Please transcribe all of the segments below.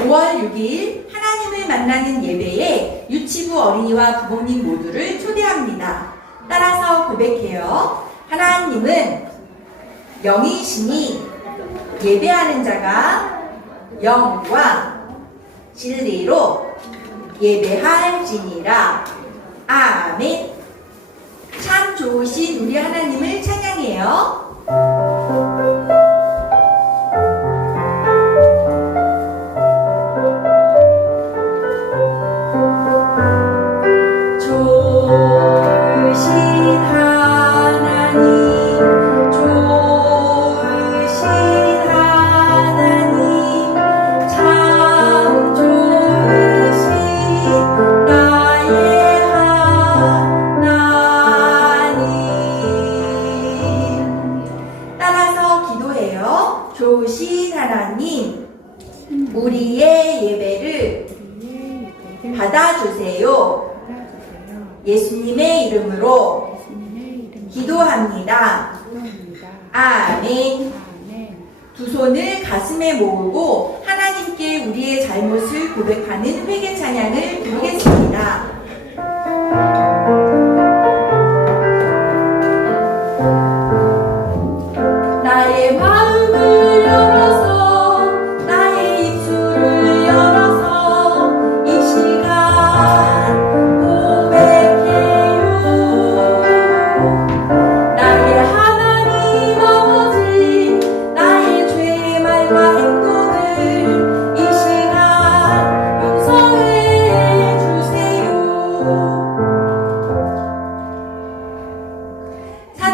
5월 6일 하나님을 만나는 예배에 유치부 어린이와 부모님 모두를 초대합니다. 따라서 고백해요. 하나님은 영이시니 예배하는 자가 영과 진리로 예배할지니라. 아멘. 참 좋으신 우리 하나님을 찬양해요. 하나님, 우리의 예배를 받아주세요. 예수님의 이름으로 기도합니다. 아멘. 두 손을 가슴에 모으고 하나님께 우리의 잘못을 고백하는 회개 찬양을 부르겠습니다.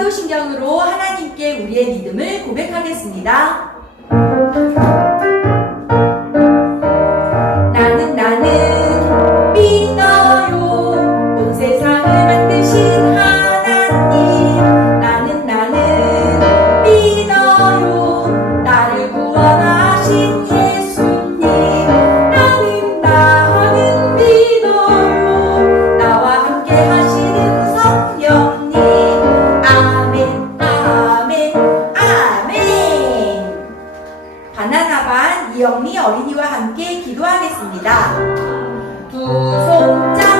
사도신경으로 하나님께 우리의 믿음을 고백하겠습니다. 이영미 어린이와 함께 기도하겠습니다. 두 손짝.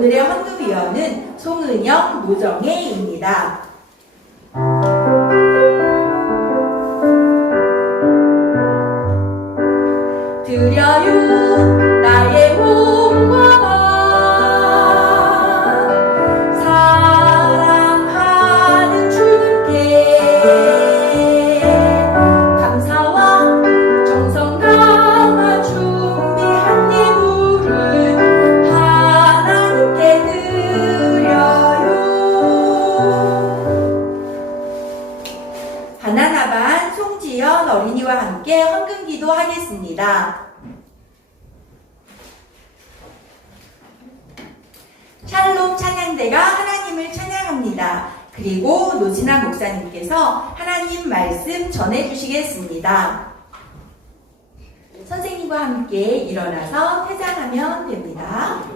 오늘의 헌금위원은 송은영 노정혜입니다. 바나나반 송지연 어린이와 함께 헌금 기도 하겠습니다. 샬롬 찬양대가 하나님을 찬양합니다. 그리고 노진아 목사님께서 하나님 말씀 전해주시겠습니다. 선생님과 함께 일어나서 퇴장하면 됩니다.